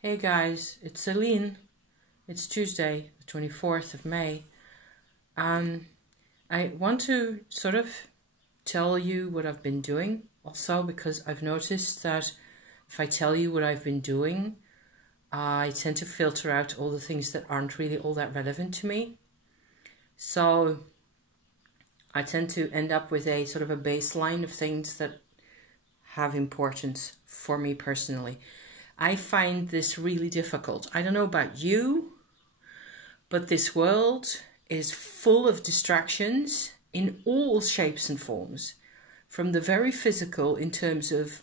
Hey guys, it's Celine. It's Tuesday, the 24th of May. I want to sort of tell you what I've been doing also, because I've noticed that if I tell you what I've been doing, I tend to filter out all the things that aren't really all that relevant to me. So I tend to end up with a sort of a baseline of things that have importance for me personally. I find this really difficult. I don't know about you, but this world is full of distractions in all shapes and forms. From the very physical in terms of,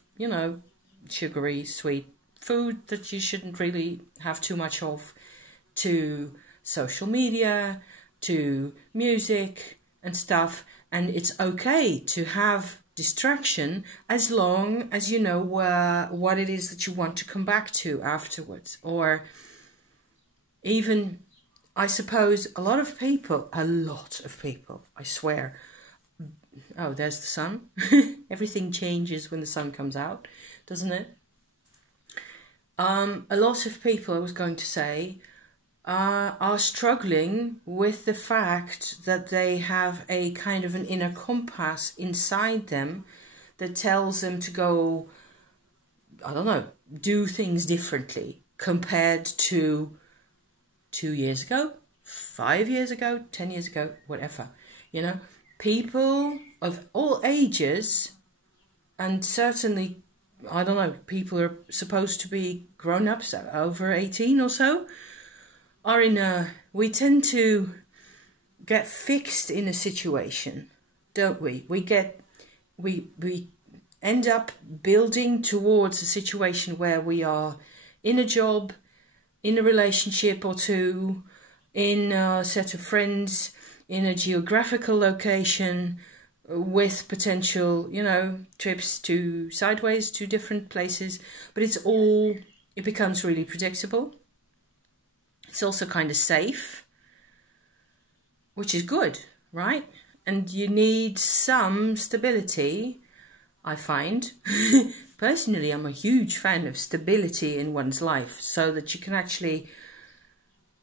sugary, sweet food that you shouldn't really have too much of, to social media, to music and stuff. And it's okay to have distraction as long as you know what it is that you want to come back to afterwards. Or even, I suppose, a lot of people, I swear. Oh, there's the sun. Everything changes when the sun comes out, doesn't it? A lot of people, I was going to say, are struggling with the fact that they have a kind of an inner compass inside them that tells them to go, do things differently compared to 2 years ago, 5 years ago, 10 years ago, whatever. People of all ages, and certainly, people are supposed to be grown-ups over 18 or so, we tend to get fixed in a situation, don't we? We end up building towards a situation where we are in a job, in a relationship or two, in a set of friends, in a geographical location, with potential, trips to sideways to different places. But it becomes really predictable. It's also kind of safe, which is good, right? And you need some stability, I find. Personally, I'm a huge fan of stability in one's life so that you can actually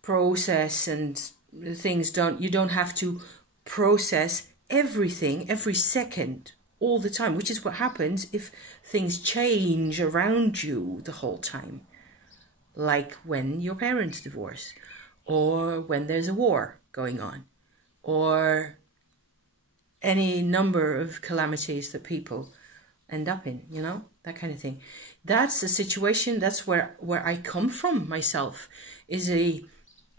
process, and you don't have to process everything every second all the time, which is what happens if things change around you the whole time. Like when your parents divorce, or when there's a war going on, or any number of calamities that people end up in, that kind of thing. That's a situation, that's where I come from myself, is a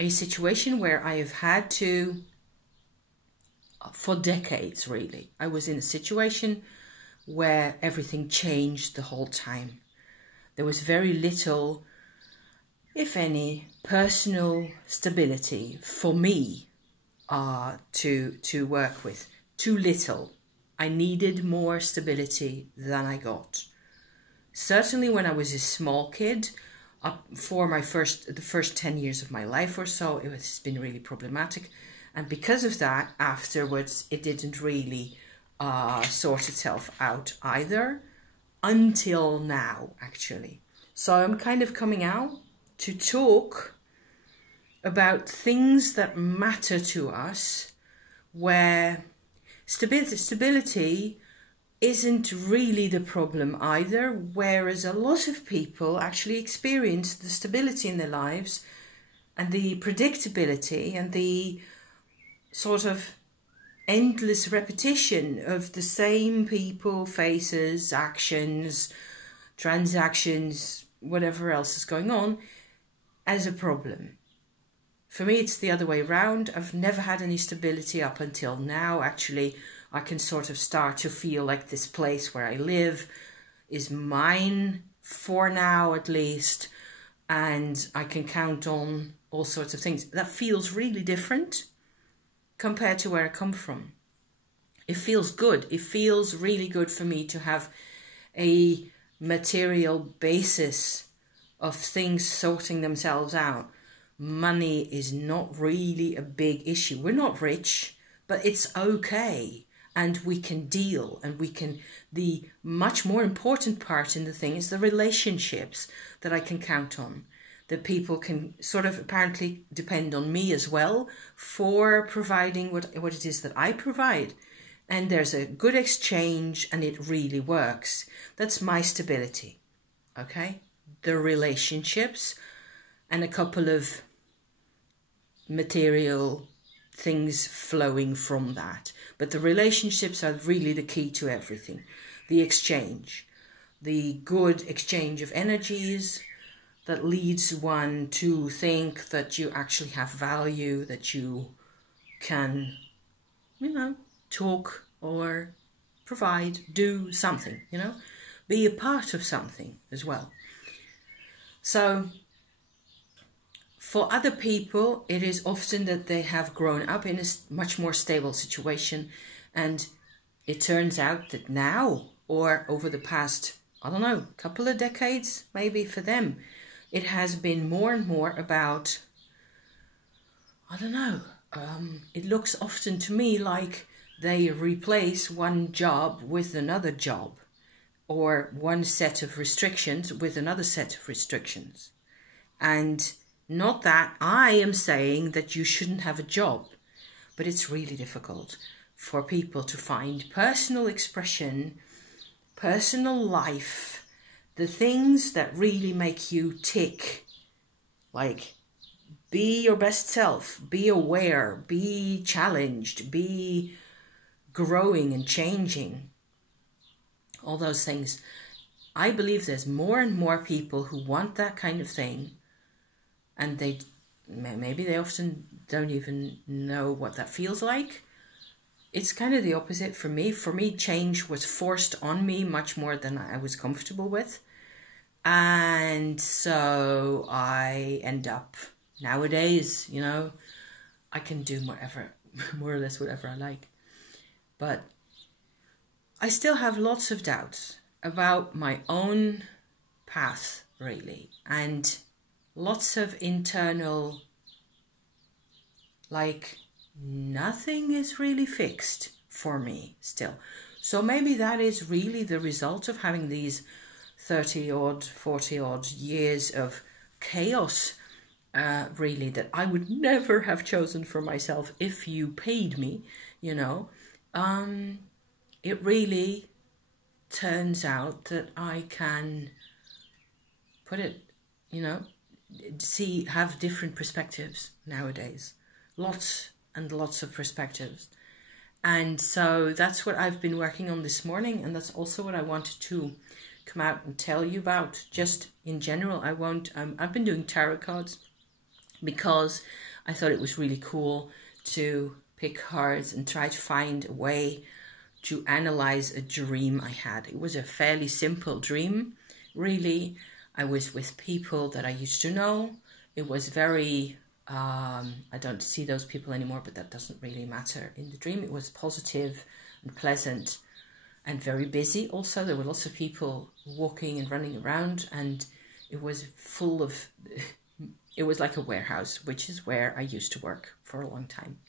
situation where I have had to, for decades really, I was in a situation where everything changed the whole time. There was very little, if any, personal stability for me to work with. Too little. I needed more stability than I got. Certainly when I was a small kid, for the first 10 years of my life or so, it has been really problematic. And because of that, afterwards, it didn't really sort itself out either, until now, actually. So I'm kind of coming out to talk about things that matter to us, where stability isn't really the problem either, whereas a lot of people actually experience the stability in their lives and the predictability and the sort of endless repetition of the same people, faces, actions, transactions, whatever else is going on, as a problem. For me, it's the other way around. I've never had any stability up until now. Actually, I can sort of start to feel like this place where I live is mine, for now at least, and I can count on all sorts of things. That feels really different compared to where I come from. It feels good. It feels really good for me to have a material basis of things sorting themselves out. Money is not really a big issue. We're not rich, but it's okay. And we can deal, and the much more important part in the thing is the relationships that I can count on. that people can sort of apparently depend on me as well for providing what it is that I provide. And there's a good exchange and it really works. That's my stability, okay? The relationships and a couple of material things flowing from that. But the relationships are really the key to everything. The exchange, the good exchange of energies that leads one to think that you actually have value, that you can, talk or provide, do something, be a part of something as well. So for other people, it is often that they have grown up in a much more stable situation, and it turns out that now, or over the past, couple of decades, maybe for them, it has been more and more about, it looks often to me like they replace one job with another job, or one set of restrictions with another set of restrictions. And not that I am saying that you shouldn't have a job, but it's really difficult for people to find personal expression, personal life, the things that really make you tick, like be your best self, be aware, be challenged, be growing and changing, all those things. I believe there's more and more people who want that kind of thing, and maybe they often don't even know what that feels like. It's kind of the opposite for me. For me, change was forced on me much more than I was comfortable with. And so I end up nowadays, I can do whatever, more or less whatever I like. But I still have lots of doubts about my own path, really. And lots of internal, nothing is really fixed for me still. So maybe that is really the result of having these 30-odd, 40-odd years of chaos, really, that I would never have chosen for myself if you paid me, It really turns out that I can put it, have different perspectives nowadays. Lots and lots of perspectives. And so that's what I've been working on this morning, and that's also what I wanted to come out and tell you about. Just in general, I've been doing tarot cards because I thought it was really cool to pick cards and try to find a way to analyze a dream I had. It was a fairly simple dream, really. I was with people that I used to know. It was very, I don't see those people anymore, but that doesn't really matter. In the dream, it was positive and pleasant and very busy also. There were lots of people walking and running around, and it was full of, it was like a warehouse, which is where I used to work for a long time,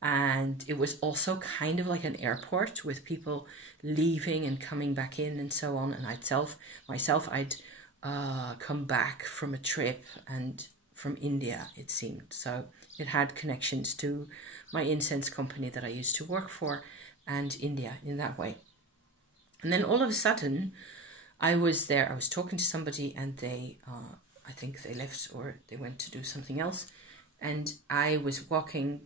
And it was also kind of like an airport with people leaving and coming back in and so on. And I'd come back from a trip and from India, it seemed. So it had connections to my incense company that I used to work for and India in that way. And then all of a sudden I was there, I was talking to somebody, and they, I think they left or they went to do something else. And I was walking,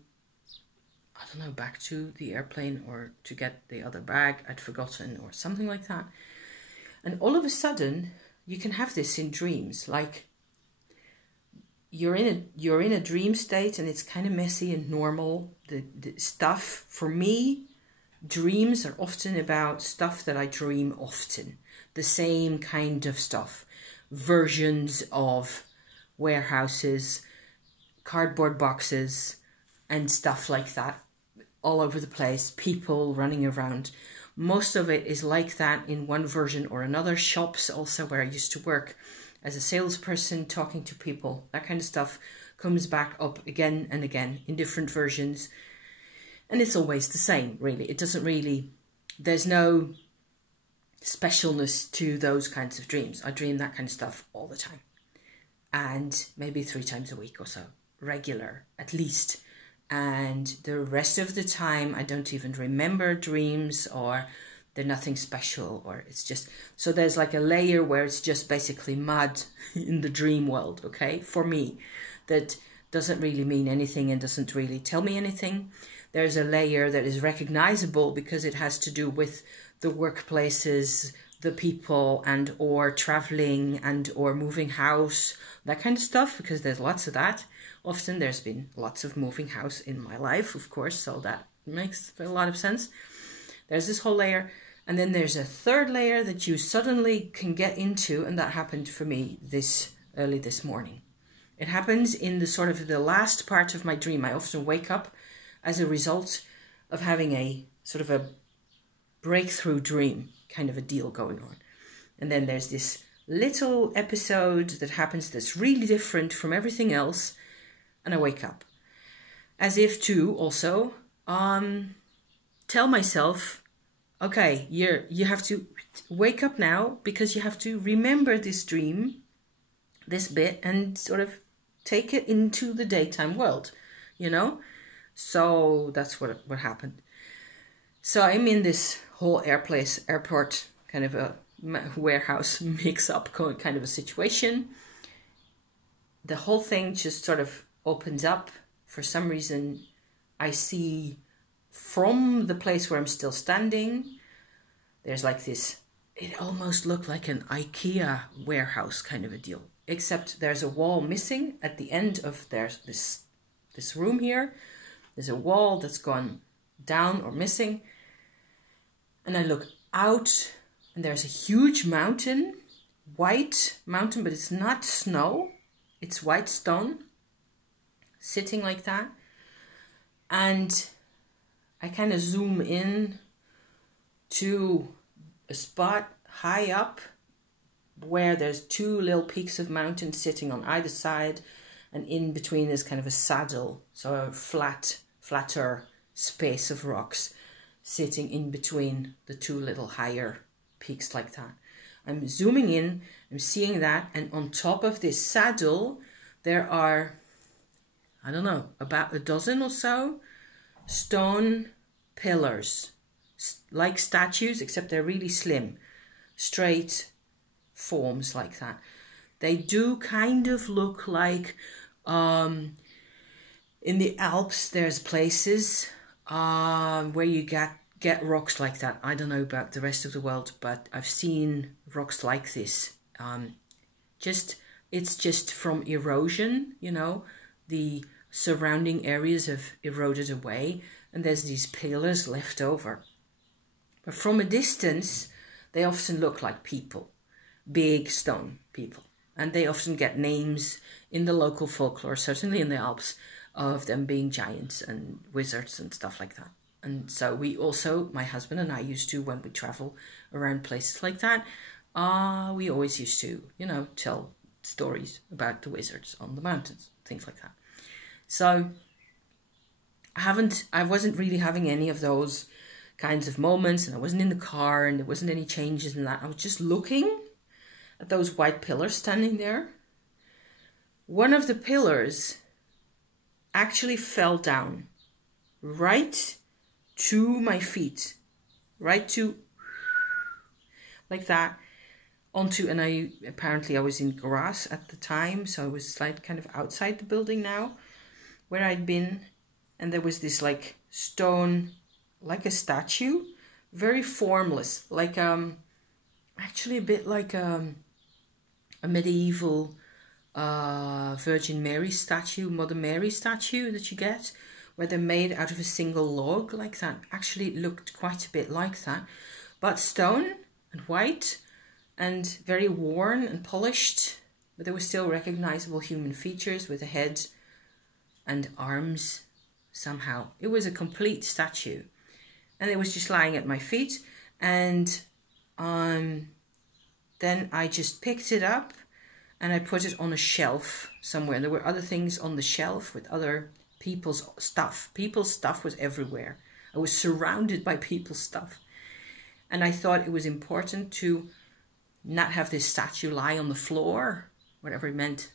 back to the airplane or to get the other bag I'd forgotten or something like that. And all of a sudden, you can have this in dreams, like you're in a dream state and it's kind of messy and normal. The stuff, for me, dreams are often about stuff that I dream often. The same kind of stuff. Versions of warehouses, cardboard boxes, and stuff like that. All over the place, people running around. Most of it is like that in one version or another. Shops also, where I used to work as a salesperson, talking to people, that kind of stuff comes back up again and again in different versions. And it's always the same, really. It doesn't really, there's no specialness to those kinds of dreams. I dream that kind of stuff all the time. and maybe 3 times a week or so, regular at least. And the rest of the time, I don't even remember dreams, or they're nothing special, or it's just, so there's like a layer where it's just basically mud in the dream world, okay, for me, that doesn't really mean anything and doesn't really tell me anything. There's a layer that is recognizable because it has to do with the workplaces, the people, and or traveling, and or moving house, that kind of stuff, because there's lots of that. Often there's been lots of moving house in my life, of course, so that makes a lot of sense. There's this whole layer, and then there's a third layer that you suddenly can get into, and that happened for me early this morning. It happens in the sort of the last part of my dream. I often wake up as a result of having a sort of a breakthrough dream kind of a deal going on. And then there's this little episode that happens that's really different from everything else, and I wake up. As if to also tell myself, okay, you have to wake up now, because you have to remember this dream, this bit, and sort of take it into the daytime world, you know? So that's what happened. So I'm in this whole airport, kind of a warehouse mix-up kind of a situation. The whole thing just sort of opens up. For some reason, I see from the place where I'm still standing, there's like this, it almost looked like an IKEA warehouse kind of a deal, except there's a wall missing at the end of this room here. There's a wall that's gone down or missing. And I look out, and there's a huge mountain, white mountain, but it's not snow. It's white stone, sitting like that. And I kind of zoom in to a spot high up where there's 2 little peaks of mountain sitting on either side, and in between is kind of a saddle, so a flatter space of rocks sitting in between the 2 little higher peaks like that. I'm zooming in, I'm seeing that, and on top of this saddle there are, I don't know, about a dozen or so stone pillars, like statues, except they're really slim, straight forms like that. They do kind of look like, in the Alps there's places where you get rocks like that. I don't know about the rest of the world, but I've seen rocks like this. It's just from erosion, you know, the surrounding areas have eroded away, and there's these pillars left over. But from a distance, they often look like people, big stone people. And they often get names in the local folklore, certainly in the Alps, of them being giants and wizards and stuff like that. And so we also, my husband and I used to, when we travel around places like that, we always used to, you know, tell stories about the wizards on the mountains, things like that. So I wasn't really having any of those kinds of moments, and I wasn't in the car, and there wasn't any changes in that. I was just looking at those white pillars standing there. One of the pillars actually fell down right to my feet, right to, like that, onto, and I was in grass at the time, so I was like kind of outside the building now, where I'd been, and there was this like stone, like a statue, very formless, like actually a bit like a medieval Virgin Mary statue, Mother Mary statue that you get, where they're made out of a single log like that. Actually, it looked quite a bit like that, but stone and white and very worn and polished, but there were still recognizable human features with a head and arms somehow. It was a complete statue, and it was just lying at my feet, and then I just picked it up and I put it on a shelf somewhere. There were other things on the shelf with other people's stuff. People's stuff was everywhere. I was surrounded by people's stuff. And I thought it was important to not have this statue lie on the floor, whatever it meant.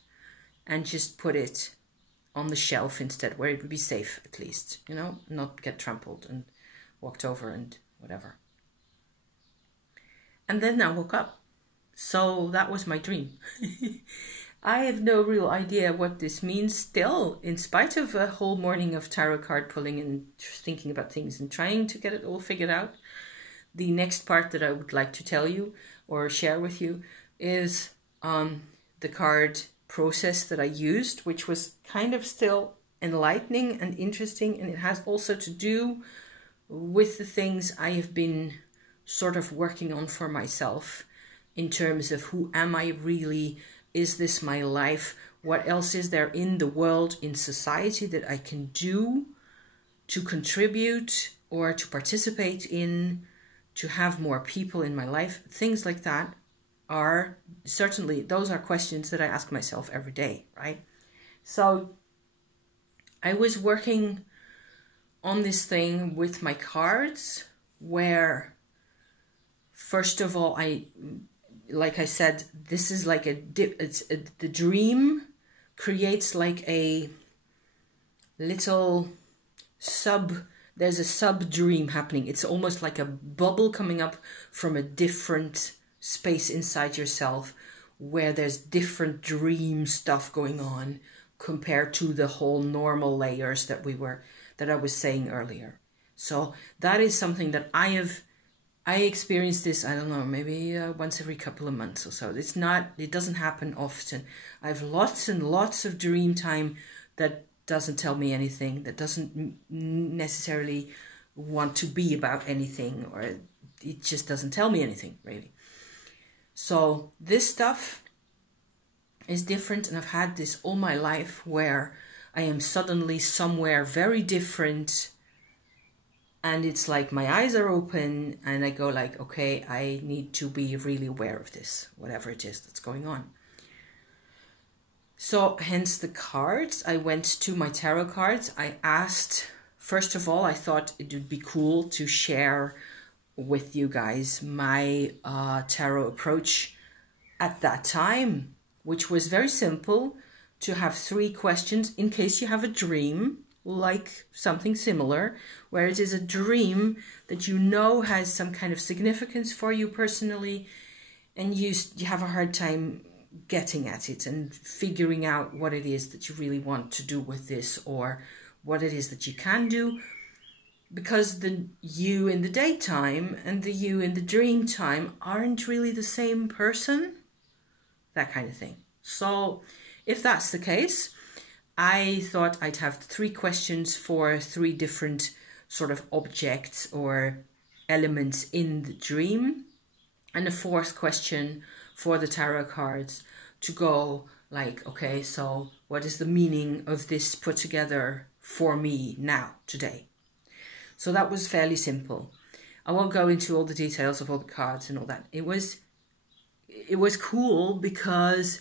and just put it on the shelf instead, where it would be safe at least, you know, not get trampled and walked over and whatever. And then I woke up. So that was my dream. I have no real idea what this means still, in spite of a whole morning of tarot card pulling and thinking about things and trying to get it all figured out. The next part that I would like to tell you or share with you is the card process that I used, which was kind of still enlightening and interesting, and it has also to do with the things I have been sort of working on for myself in terms of who am I really, is this my life, what else is there in the world, in society that I can do to contribute or to participate in, to have more people in my life. Things like that are certainly, those are questions that I ask myself every day, right? So I was working on this thing with my cards where, first of all, like I said, this is like the dream creates like a little there's a sub dream happening. It's almost like a bubble coming up from a different space inside yourself where there's different dream stuff going on compared to the whole normal layers that I was saying earlier. So that is something that I experience this, I don't know, maybe once every couple of months or so. It doesn't happen often. I have lots and lots of dream time that doesn't tell me anything, that doesn't necessarily want to be about anything, or it just doesn't tell me anything, really. So this stuff is different, and I've had this all my life where I am suddenly somewhere very different, and it's like my eyes are open and I go like, okay, I need to be really aware of this, whatever it is that's going on. So hence the cards. I went to my tarot cards. I asked, first of all, I thought it would be cool to share with you guys my tarot approach at that time, which was very simple, to have 3 questions in case you have a dream, like something similar, where it is a dream that you know has some kind of significance for you personally, and you have a hard time getting at it and figuring out what it is that you really want to do with this, or what it is that you can do, because the you in the daytime and the you in the dream time aren't really the same person, that kind of thing. So if that's the case, I thought I'd have 3 questions for 3 different sort of objects or elements in the dream, and a 4th question for the tarot cards to go like, okay, so what is the meaning of this put together for me now, today? So that was fairly simple. I won't go into all the details of all the cards and all that. It was cool because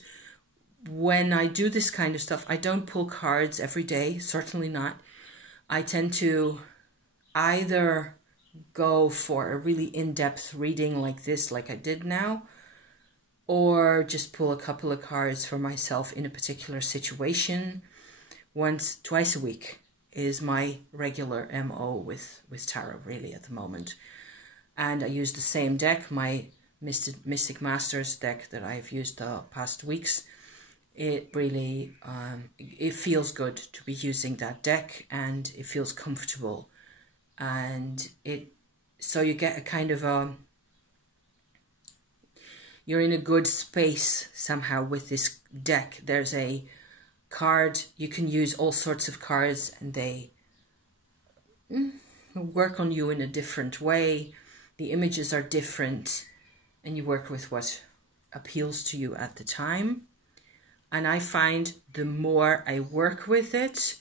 when I do this kind of stuff, I don't pull cards every day, certainly not. I tend to either go for a really in-depth reading like this, like I did now, or just pull a couple of cards for myself in a particular situation. Twice a week is my regular MO with tarot, really, at the moment. And I use the same deck, my Mystic Masters deck that I've used the past weeks. It really, it feels good to be using that deck, and it feels comfortable. And so you get a kind of you're in a good space somehow with this deck. There's a card, you can use all sorts of cards, and they work on you in a different way. The images are different, and you work with what appeals to you at the time. And I find the more I work with it,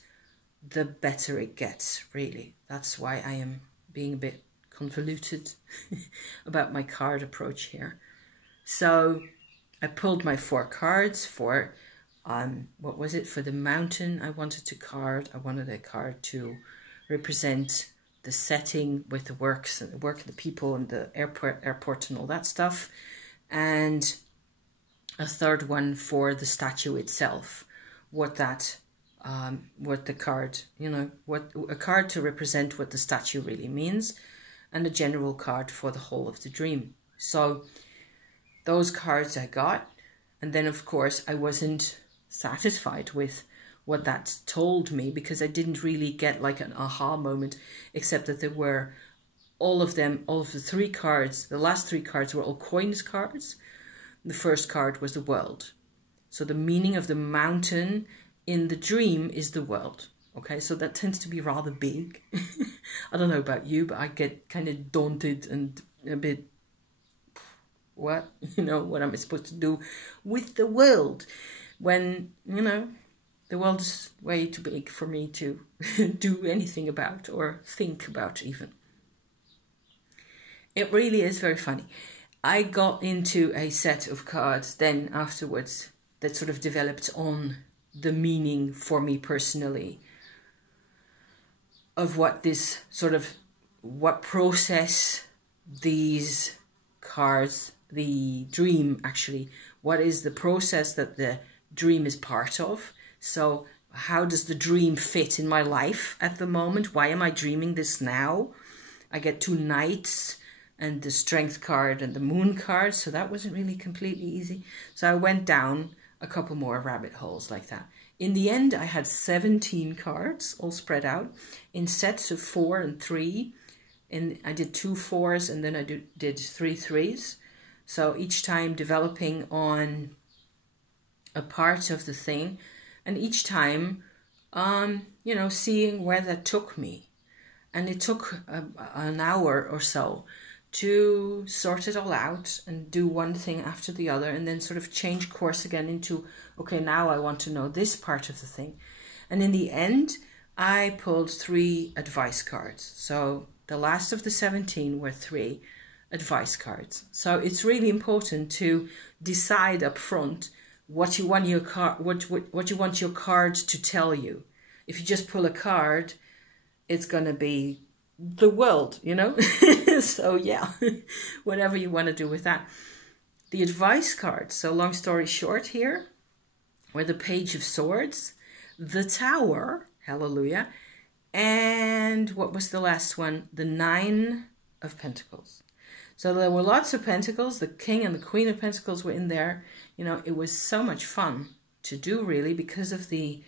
the better it gets, really. That's why I am being a bit convoluted about my card approach here. So I pulled my 4 cards for, what was it, for the mountain I wanted I wanted a card to represent the setting with the works and the people and the airport and all that stuff. And a 3rd one for the statue itself, what that, what the card, what a card to represent what the statue really means, and a general card for the whole of the dream. So those cards I got, and then of course I wasn't satisfied with what that told me, because I didn't really get like an aha moment, except that there were all of the 3 cards, the last 3 cards were all coins cards. The first card was the world. So the meaning of the mountain in the dream is the world. Okay, so that tends to be rather big. I don't know about you, but I get kind of daunted and a bit, what am I supposed to do with the world when, the world is way too big for me to do anything about or think about even. It really is very funny. I got into a set of cards then afterwards that sort of developed on the meaning for me personally of what process these cards, the dream actually, what is the process that the dream is part of. So how does the dream fit in my life at the moment? Why am I dreaming this now? I get 2 knights and the strength card and the moon card, so that wasn't really completely easy. So I went down a couple more rabbit holes like that. In the end, I had 17 cards all spread out in sets of 4 and 3. And I did 2 4s and then I did 3 3s. So each time developing on a part of the thing, and each time, seeing where that took me. And it took an hour or so to sort it all out and do one thing after the other, and then sort of change course again into, okay, now I want to know this part of the thing. And in the end, I pulled 3 advice cards. So the last of the 17 were 3 advice cards. So it's really important to decide up front what you want your what you want your card to tell you. If you just pull a card, it's going to be the world, So yeah, whatever you want to do with that. The advice cards, so long story short here, were the Page of Swords, the Tower, hallelujah, and what was the last one? The 9 of Pentacles. So there were lots of pentacles. The King and the Queen of Pentacles were in there. It was so much fun to do, really, because of the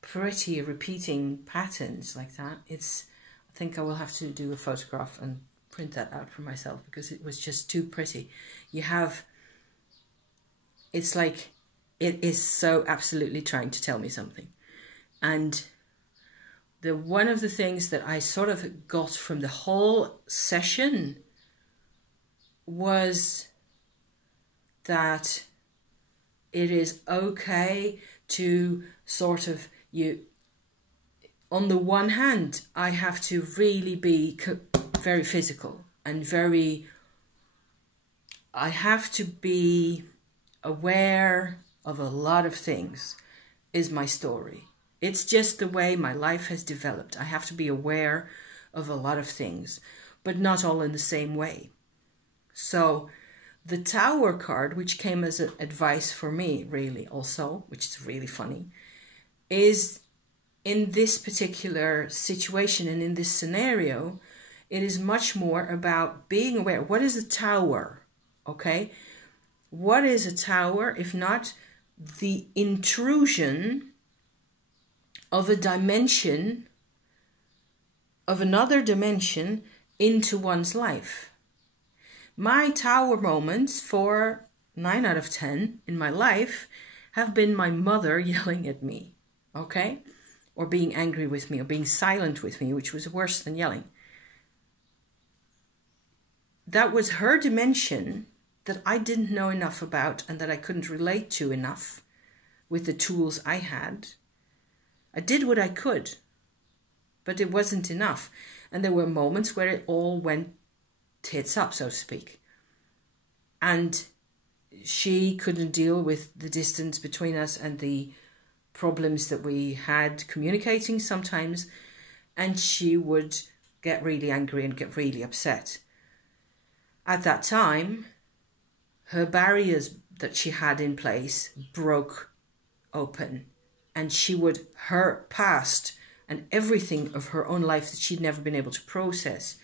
pretty repeating patterns like that. I think I will have to do a photograph and print that out for myself, because it was just too pretty. It's like, it is so absolutely trying to tell me something. And one of the things that I sort of got from the whole session was that it is okay to sort of, on the one hand, I have to really be very physical and I have to be aware of a lot of things, is my story. It's just the way my life has developed. I have to be aware of a lot of things, but not all in the same way. So the Tower card, which came as an advice for me, really, also, which is really funny, is in this particular situation and in this scenario, it is much more about being aware. What is a tower? Okay? What is a tower if not the intrusion of a dimension, of another dimension, into one's life? My tower moments for 9 out of 10 in my life have been my mother yelling at me, okay? Or being angry with me, or being silent with me, which was worse than yelling. That was her dimension that I didn't know enough about and that I couldn't relate to enough with the tools I had. I did what I could, but it wasn't enough. And there were moments where it all went tits up, so to speak. And she couldn't deal with the distance between us and the problems that we had communicating sometimes. And she would get really angry and get really upset. At that time, her barriers that she had in place broke open. and her past and everything of her own life that she'd never been able to process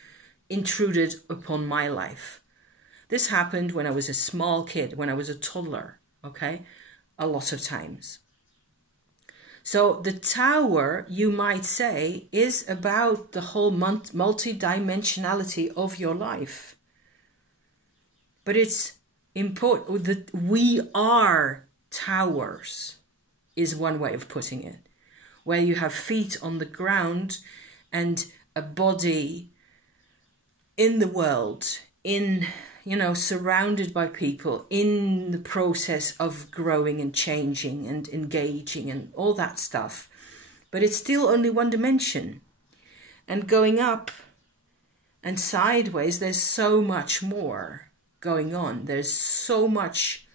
intruded upon my life. This happened when I was a small kid, when I was a toddler, okay? A lot of times. So the tower, you might say, is about the whole multi-dimensionality of your life. But it's important that we are towers, is one way of putting it. Where you have feet on the ground and a body in the world, surrounded by people, in the process of growing and changing and engaging and all that stuff. But it's still only one dimension. And going up and sideways, there's so much more going on. There's so much.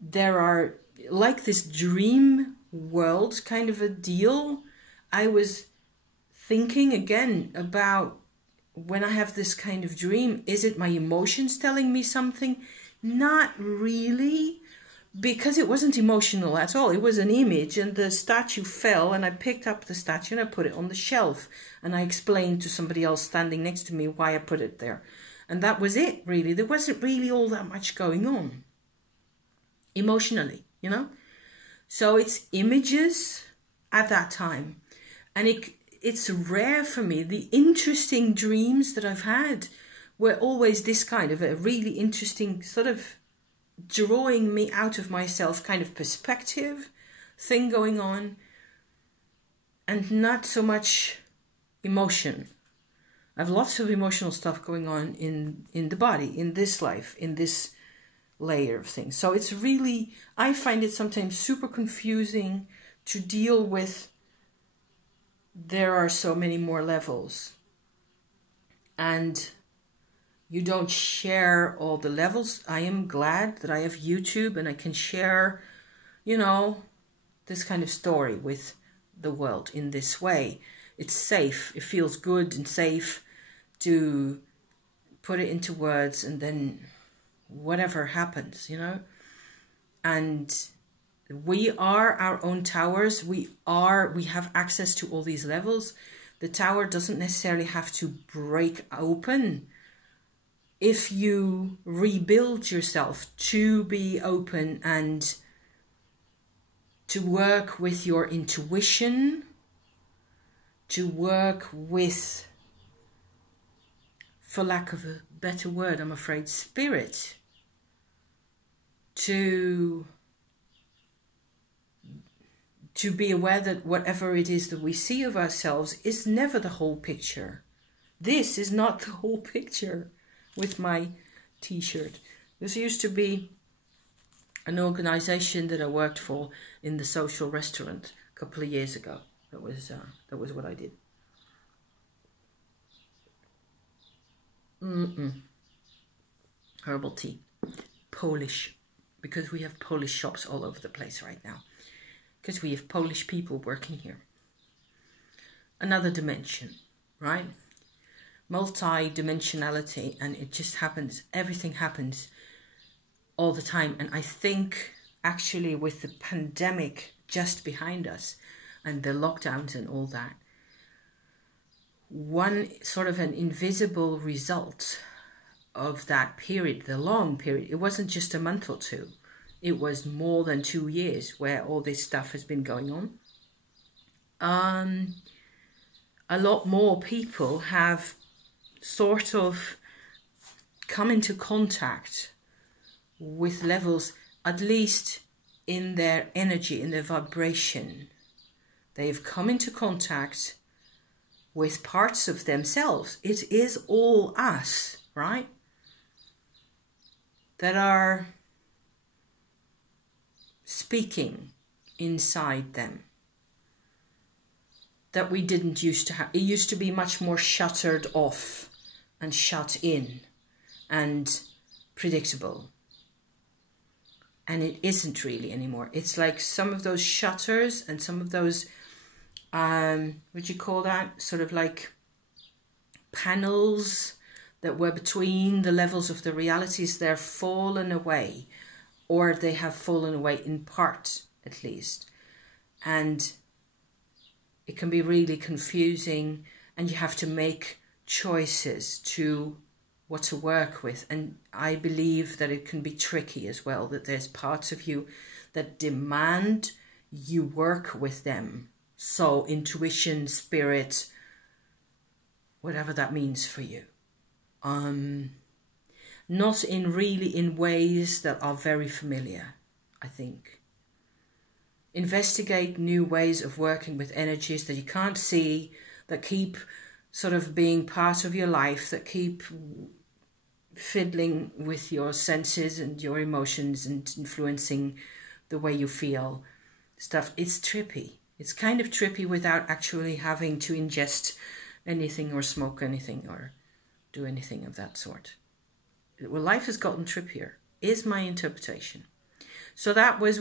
There are like this dream world kind of a deal. I was thinking again about when I have this kind of dream, is it my emotions telling me something? Not really, because it wasn't emotional at all. It was an image, and the statue fell, and I picked up the statue and I put it on the shelf, and I explained to somebody else standing next to me why I put it there. And that was it, really. There wasn't really all that much going on emotionally, So it's images at that time. And it's rare for me. The interesting dreams that I've had were always this kind of a really interesting sort of drawing me out of myself kind of perspective thing going on, and not so much emotion. I have lots of emotional stuff going on in the body, in this life, in this layer of things. So it's really, I find it sometimes super confusing to deal with. There are so many more levels, and you don't share all the levels. I am glad that I have YouTube and I can share, this kind of story with the world in this way. It's safe. It feels good and safe to put it into words, and then whatever happens, and we are our own towers. We have access to all these levels. The tower doesn't necessarily have to break open. If you rebuild yourself to be open and to work with your intuition, to work with, for lack of a better word, I'm afraid, spirit, to be aware that whatever it is that we see of ourselves is never the whole picture. This is not the whole picture with my t-shirt. This used to be an organization that I worked for in the social restaurant a couple of years ago. That was what I did. Herbal tea. Polish. Because we have Polish shops all over the place right now. Because we have Polish people working here. Another dimension, right? Multi-dimensionality, and it just happens. Everything happens all the time. And I think actually with the pandemic just behind us and the lockdowns and all that, one sort of an invisible result of that period, the long period, it wasn't just a month or two. It was more than 2 years where all this stuff has been going on. A lot more people have sort of come into contact with levels, at least in their energy, in their vibration. They've come into contact with parts of themselves. It is all us, right? That are speaking inside them, that we didn't used to have. It used to be much more shuttered off and shut in and predictable. And it isn't really anymore. It's like some of those shutters and some of those, what do you call that? Sort of like panels that were between the levels of the realities, they're fallen away. Or they have fallen away in part, at least. and it can be really confusing, and you have to make choices to what to work with. And I believe that it can be tricky as well, that there's parts of you that demand you work with them. So intuition, spirit, whatever that means for you. Not in ways that are very familiar, I think. Investigate new ways of working with energies that you can't see, that keep sort of being part of your life, that keep fiddling with your senses and your emotions and influencing the way you feel. Stuff. It's trippy. It's kind of trippy without actually having to ingest anything or smoke anything or do anything of that sort. Well, life has gotten trippier, is my interpretation. So that was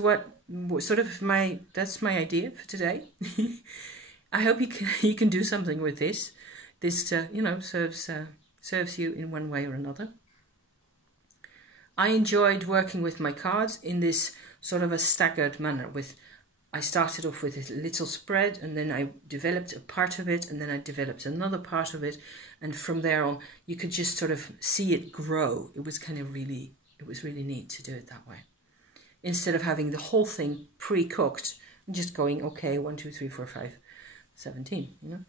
that's my idea for today. I hope you can do something with this. This serves you in one way or another. I enjoyed working with my cards in this sort of a staggered manner. I started off with a little spread, and then I developed a part of it, and then I developed another part of it, and from there on you could just sort of see it grow. It was really neat to do it that way, instead of having the whole thing pre-cooked and just going, okay, 1, 2, 3, 4, 5, 17.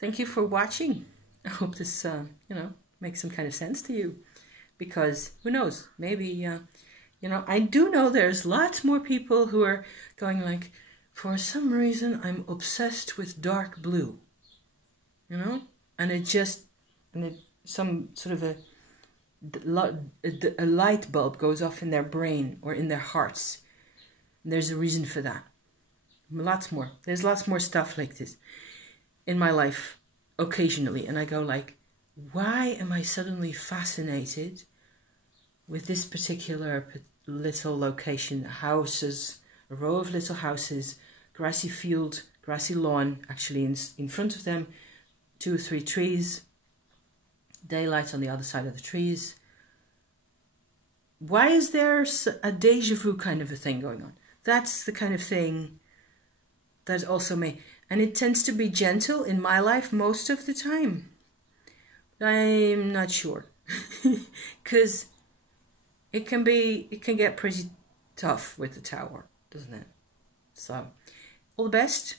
Thank you for watching. I hope this makes some kind of sense to you, because who knows, maybe I do know there's lots more people who are going like, for some reason I'm obsessed with dark blue, and some sort of a light bulb goes off in their brain or in their hearts. And there's a reason for that. There's lots more stuff like this in my life occasionally, and I go like, why am I suddenly fascinated with this particular little location? Houses, a row of little houses, grassy field, grassy lawn, actually in front of them, 2 or 3 trees, daylight on the other side of the trees. Why is there a deja vu kind of a thing going on? That's the kind of thing that also may, and it tends to be gentle in my life most of the time. I'm not sure, because it can get pretty tough with the tower, doesn't it? So, all the best.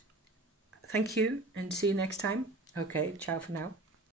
Thank you, and see you next time. Okay, ciao for now.